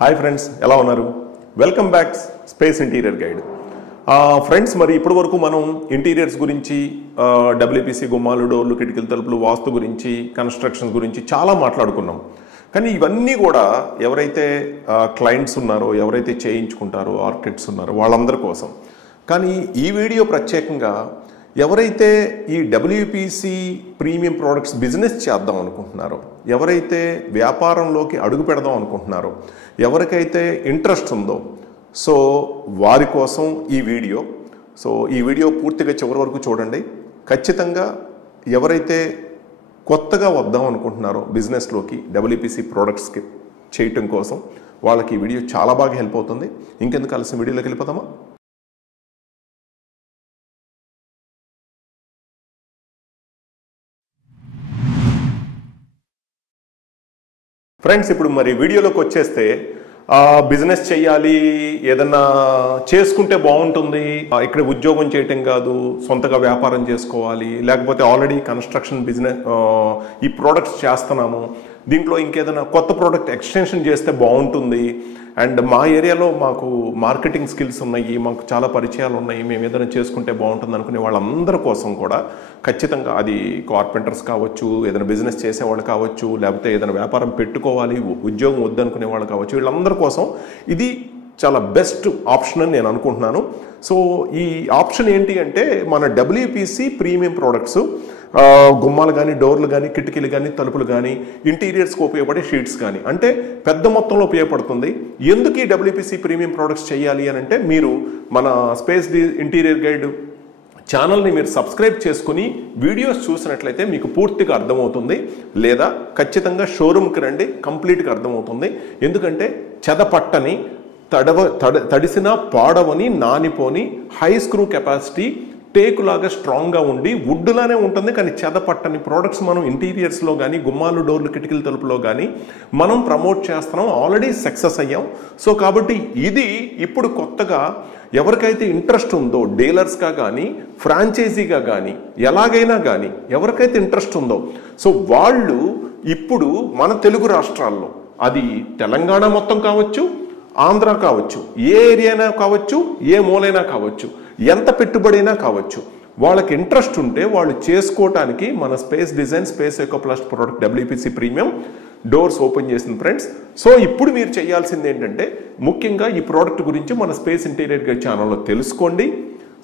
Hi friends, ఎలా ఉన్నారు? Welcome back space interior guide. Friends, మరి ఇప్పటి వరకు మనం ఇంటీరియర్స్ గురించి, డబ్ల్యూపీసీ గుమ్మాలు, డోర్లు, కిటికీలు, తలుపులు, వాస్తు గురించి, కన్స్ట్రక్షన్ గురించి చాలా మాట్లాడుకున్నాం. కానీ ఇవన్నీ కూడా ఎవరైతే క్లయింట్స్ ఉన్నారో, ఎవరైతే చేయించుకుంటారో, ఆర్కిటెక్ట్స్ ఉన్నారో వాళ్ళందరి కోసం. కానీ ఈ వీడియో ప్రత్యేకంగా ఎవరైతే ఈ డబ్ల్యూపీసీ ప్రీమియం ప్రోడక్ట్స్ బిజినెస్ చేద్దాం అనుకుంటున్నారో, ఎవరైతే వ్యాపారంలోకి అడుగు పెడదాం అనుకుంటున్నారో, ఎవరికైతే ఇంట్రెస్ట్ ఉందో, సో వారి కోసం ఈ వీడియో. సో ఈ వీడియో పూర్తిగా చివరి వరకు చూడండి. ఖచ్చితంగా ఎవరైతే కొత్తగా వద్దాం అనుకుంటున్నారో బిజినెస్లోకి, డబ్ల్యూపీసీ ప్రోడక్ట్స్కి చేయటం కోసం, వాళ్ళకి ఈ వీడియో చాలా బాగా హెల్ప్ అవుతుంది. ఇంకెందుకు కలిసి వీడియోలోకి వెళ్ళిపోతామా? ఫ్రెండ్స్, ఇప్పుడు మరి వీడియోలోకి వచ్చేస్తే బిజినెస్ చేయాలి, ఏదన్నా చేసుకుంటే బాగుంటుంది, ఇక్కడ ఉద్యోగం చేయటం కాదు, సొంతగా వ్యాపారం చేసుకోవాలి, లేకపోతే ఆల్రెడీ కన్స్ట్రక్షన్ బిజినెస్ ఈ ప్రోడక్ట్స్ చేస్తున్నాము, దీంట్లో ఇంకేదైనా కొత్త ప్రోడక్ట్ ఎక్స్టెన్షన్ చేస్తే బాగుంటుంది, అండ్ మా ఏరియాలో మాకు మార్కెటింగ్ స్కిల్స్ ఉన్నాయి, మాకు చాలా పరిచయాలు ఉన్నాయి, మేము ఏదైనా చేసుకుంటే బాగుంటుంది అనుకునే వాళ్ళందరి కోసం కూడా ఖచ్చితంగా, అది కార్పెంటర్స్ కావచ్చు, ఏదైనా బిజినెస్ చేసేవాళ్ళు కావచ్చు, లేకపోతే ఏదైనా వ్యాపారం పెట్టుకోవాలి, ఉద్యోగం వద్దనుకునే వాళ్ళు కావచ్చు, వీళ్ళందరి కోసం ఇది చాలా బెస్ట్ ఆప్షన్ అని నేను అనుకుంటున్నాను. సో ఈ ఆప్షన్ ఏంటి అంటే, మన డబ్ల్యూపీసీ ప్రీమియం ప్రోడక్ట్స్, గుమ్మాలు కానీ, డోర్లు కానీ, కిటికీలు కానీ, తలుపులు కానీ, ఇంటీరియర్స్కి ఉపయోగపడే షీట్స్ కానీ, అంటే పెద్ద మొత్తంలో ఉపయోగపడుతుంది. ఎందుకు ఈ డబ్ల్యూపీసీ ప్రీమియం ప్రోడక్ట్స్ చేయాలి అని అంటే, మీరు మన స్పేస్ ఇంటీరియర్ గైడ్ ఛానల్ని మీరు సబ్స్క్రైబ్ చేసుకుని వీడియోస్ చూసినట్లయితే మీకు పూర్తిగా అర్థమవుతుంది. లేదా ఖచ్చితంగా షోరూమ్కి రండి, కంప్లీట్గా అర్థమవుతుంది. ఎందుకంటే చెదపట్టని, తడిసిన, పాడవని, నానిపోని, హై స్క్రూ కెపాసిటీ, టేకులాగా స్ట్రాంగ్గా ఉండి వుడ్లానే ఉంటుంది, కానీ చెదపట్టని ప్రోడక్ట్స్ మనం ఇంటీరియర్స్లో కానీ, గుమ్మాలు, డోర్లు, కిటికీల, తలుపులో కానీ మనం ప్రమోట్ చేస్తున్నాం, ఆల్రెడీ సక్సెస్ అయ్యాం. సో కాబట్టి ఇది ఇప్పుడు కొత్తగా ఎవరికైతే ఇంట్రెస్ట్ ఉందో, డీలర్స్గా కానీ, ఫ్రాంచైజీగా కానీ, ఎలాగైనా కానీ ఎవరికైతే ఇంట్రెస్ట్ ఉందో, సో వాళ్ళు ఇప్పుడు మన తెలుగు రాష్ట్రాల్లో, అది తెలంగాణ మొత్తం కావచ్చు, ఆంధ్ర కావచ్చు, ఏ ఏరియానా కావచ్చు, ఏ మూలైనా కావచ్చు, ఎంత పెట్టుబడైనా కావచ్చు, వాళ్ళకి ఇంట్రెస్ట్ ఉంటే వాళ్ళు చేసుకోవటానికి మన space design, space Ecoplast product WPC premium doors open చేసింది ఫ్రెండ్స్. సో ఇప్పుడు మీరు చేయాల్సింది ఏంటంటే, ముఖ్యంగా ఈ ప్రోడక్ట్ గురించి మన స్పేస్ ఇంటీరియర్ గైడ్ ఛానల్లో తెలుసుకోండి.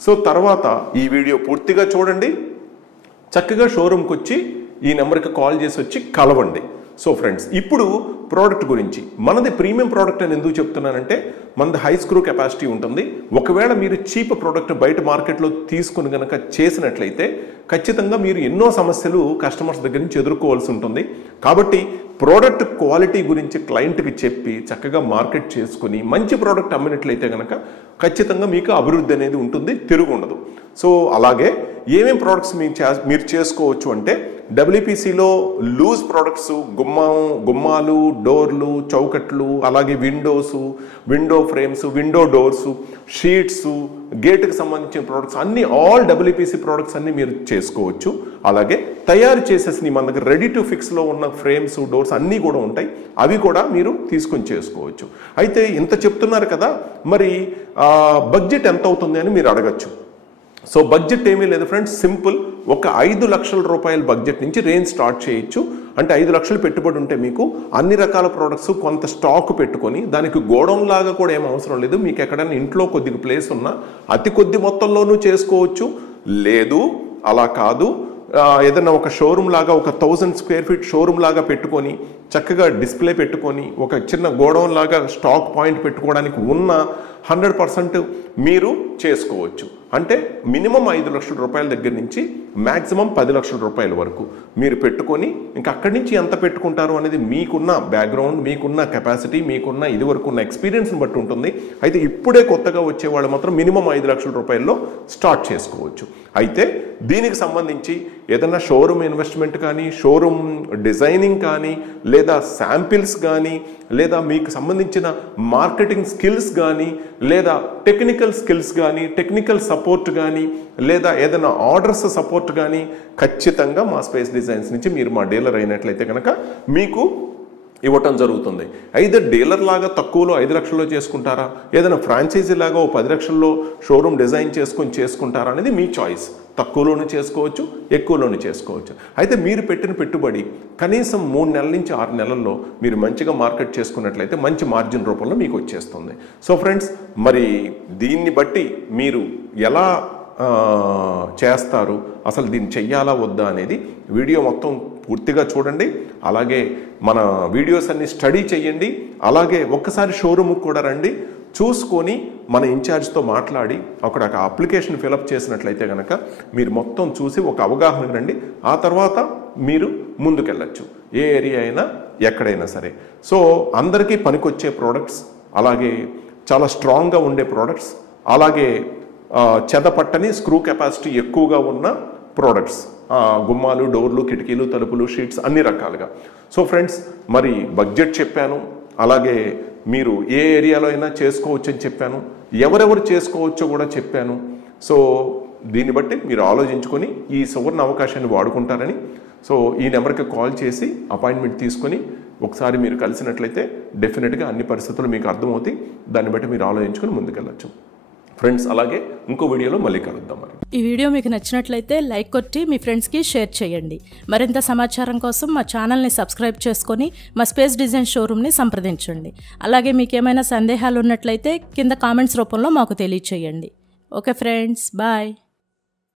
సో తర్వాత ఈ వీడియో పూర్తిగా చూడండి, చక్కగా షోరూమ్కి వచ్చి ఈ నెంబర్కి కాల్ చేసి వచ్చి కలవండి. సో ఫ్రెండ్స్, ఇప్పుడు ప్రోడక్ట్ గురించి, మనది ప్రీమియం ప్రోడక్ట్ అని ఎందుకు చెప్తున్నానంటే, మనది హై స్క్రూ కెపాసిటీ ఉంటుంది. ఒకవేళ మీరు చీప్ ప్రోడక్ట్ బయట మార్కెట్లో తీసుకుని కనుక చేసినట్లయితే ఖచ్చితంగా మీరు ఎన్నో సమస్యలు కస్టమర్స్ దగ్గర నుంచి ఎదుర్కోవాల్సి ఉంటుంది. కాబట్టి ప్రోడక్ట్ క్వాలిటీ గురించి క్లయింట్కి చెప్పి చక్కగా మార్కెట్ చేసుకుని మంచి ప్రోడక్ట్ అమ్మినట్లయితే కనుక ఖచ్చితంగా మీకు అభివృద్ధి అనేది ఉంటుంది, తిరుగు ఉండదు. సో అలాగే ఏమేం ప్రోడక్ట్స్ మీరు చేసుకోవచ్చు అంటే, డబ్ల్యూపీసీలో లూజ్ ప్రోడక్ట్స్, గుమ్మాలు, డోర్లు, చౌకట్లు, అలాగే window frames, window doors, sheets, గేట్కి సంబంధించిన ప్రోడక్ట్స్ అన్ని, ఆల్ డబ్ల్యూపీసీ ప్రోడక్ట్స్ అన్ని మీరు చేసుకోవచ్చు. అలాగే తయారు చేసేసి మన దగ్గర రెడీ టు ఫిక్స్లో ఉన్న ఫ్రేమ్స్, డోర్స్ అన్నీ కూడా ఉంటాయి, అవి కూడా మీరు తీసుకొని చేసుకోవచ్చు. అయితే ఇంత చెప్తున్నారు కదా, మరి బడ్జెట్ ఎంత అవుతుంది అని మీరు అడగచ్చు. సో బడ్జెట్ ఏమీ లేదు ఫ్రెండ్స్, సింపుల్. ఒక 5 లక్షల రూపాయల బడ్జెట్ నుంచి రేంజ్ స్టార్ట్ చేయొచ్చు. అంటే 5 లక్షలు పెట్టుబడి ఉంటే మీకు అన్ని రకాల ప్రోడక్ట్స్ కొంత స్టాక్ పెట్టుకొని, దానికి గోడౌన్ లాగా కూడా ఏం అవసరం లేదు. మీకు ఎక్కడైనా ఇంట్లో కొద్దిగా ప్లేస్ ఉన్నా అతి కొద్ది మొత్తంలోనూ చేసుకోవచ్చు. లేదు అలా కాదు, ఏదైనా ఒక షోరూమ్ లాగా, ఒక 1000 స్క్వేర్ ఫీట్ షోరూమ్ లాగా పెట్టుకొని, చక్కగా డిస్ప్లే పెట్టుకొని, ఒక చిన్న గోడౌన్ లాగా స్టాక్ పాయింట్ పెట్టుకోవడానికి ఉన్న 100% మీరు చేసుకోవచ్చు. అంటే మినిమం 5 లక్షల రూపాయల దగ్గర నుంచి మ్యాక్సిమం 10 లక్షల రూపాయల వరకు మీరు పెట్టుకొని, ఇంకా అక్కడి నుంచి ఎంత పెట్టుకుంటారు అనేది మీకున్న బ్యాక్గ్రౌండ్, మీకున్న కెపాసిటీ, మీకున్న ఇది వరకు ఉన్న ఎక్స్పీరియన్స్ని బట్టి ఉంటుంది. అయితే ఇప్పుడే కొత్తగా వచ్చేవాళ్ళు మాత్రం మినిమం 5 లక్షల రూపాయల్లో స్టార్ట్ చేసుకోవచ్చు. అయితే దీనికి సంబంధించి ఏదైనా షోరూమ్ ఇన్వెస్ట్మెంట్ కానీ, షోరూమ్ డిజైనింగ్ కానీ, లేదా శాంపిల్స్ కానీ, లేదా మీకు సంబంధించిన మార్కెటింగ్ స్కిల్స్ కానీ, లేదా టెక్నికల్ స్కిల్స్ కానీ, టెక్నికల్ సపోర్ట్ కానీ, లేదా ఏదైనా ఆర్డర్స్ సపోర్ట్ కానీ ఖచ్చితంగా మా స్పేస్ డిజైన్స్ నుంచి మీరు మా డీలర్ అయినట్లయితే కనుక మీకు ఇవ్వటం జరుగుతుంది. అయితే డీలర్ లాగా తక్కువలో 5 లక్షల్లో చేసుకుంటారా, ఏదైనా ఫ్రాంచైజీ లాగా ఓ 10 లక్షల్లో షోరూమ్ డిజైన్ చేసుకుంటారా అనేది మీ చాయిస్. తక్కువలోనే చేసుకోవచ్చు, ఎక్కువలోనే చేసుకోవచ్చు. అయితే మీరు పెట్టిన పెట్టుబడి కనీసం 3 నెలల నుంచి 6 నెలల్లో మీరు మంచిగా మార్కెట్ చేసుకున్నట్లయితే మంచి మార్జిన్ రూపంలో మీకు వచ్చేస్తుంది. సో ఫ్రెండ్స్, మరి దీన్ని బట్టి మీరు ఎలా చేస్తారు, అసలు దీన్ని చెయ్యాలా వద్దా అనేది వీడియో మొత్తం పూర్తిగా చూడండి. అలాగే మన వీడియోస్ అన్ని స్టడీ చేయండి. అలాగే ఒక్కసారి షోరూమ్కి కూడా రండి, చూసుకొని మన ఇన్ఛార్జ్తో మాట్లాడి అక్కడ ఒక అప్లికేషన్ ఫిలప్ చేసినట్లయితే కనుక మీరు మొత్తం చూసి ఒక అవగాహనకు రండి. ఆ తర్వాత మీరు ముందుకెళ్ళచ్చు, ఏ ఏరియా అయినా ఎక్కడైనా సరే. సో అందరికీ పనికొచ్చే ప్రోడక్ట్స్, అలాగే చాలా స్ట్రాంగ్గా ఉండే ప్రోడక్ట్స్, అలాగే చెదపట్టని స్క్రూ కెపాసిటీ ఎక్కువగా ఉన్న ప్రోడక్ట్స్, గుమ్మాలు, డోర్లు, కిటికీలు, తలుపులు, షీట్స్ అన్ని రకాలుగా. సో ఫ్రెండ్స్, మరి బడ్జెట్ చెప్పాను, అలాగే మీరు ఏ ఏరియాలో అయినా చేసుకోవచ్చు అని చెప్పాను, ఎవరెవరు చేసుకోవచ్చో కూడా చెప్పాను. సో దీన్ని బట్టి మీరు ఆలోచించుకొని ఈ సువర్ణ అవకాశాన్ని వాడుకుంటారని, సో ఈ నెంబర్కి కాల్ చేసి అపాయింట్మెంట్ తీసుకొని ఒకసారి మీరు కలిసినట్లయితే డెఫినెట్గా అన్ని పరిస్థితులు మీకు అర్థమవుతాయి. దాన్ని బట్టి మీరు ఆలోచించుకొని ముందుకెళ్ళచ్చు. ఫ్రెండ్స్, అలాగే ఇంకో వీడియోలో మళ్ళీ కలుద్దాం. మరి ఈ వీడియో మీకు నచ్చినట్లయితే లైక్ కొట్టి మీ ఫ్రెండ్స్కి షేర్ చేయండి. మరింత సమాచారం కోసం మా ఛానల్ని సబ్స్క్రైబ్ చేసుకొని మా స్పేస్ డిజైన్ షోరూమ్ని సంప్రదించండి. అలాగే మీకు ఏమైనా సందేహాలు ఉన్నట్లయితే కింద కామెంట్స్ రూపంలో మాకు తెలియచేయండి. Okay friends, bye.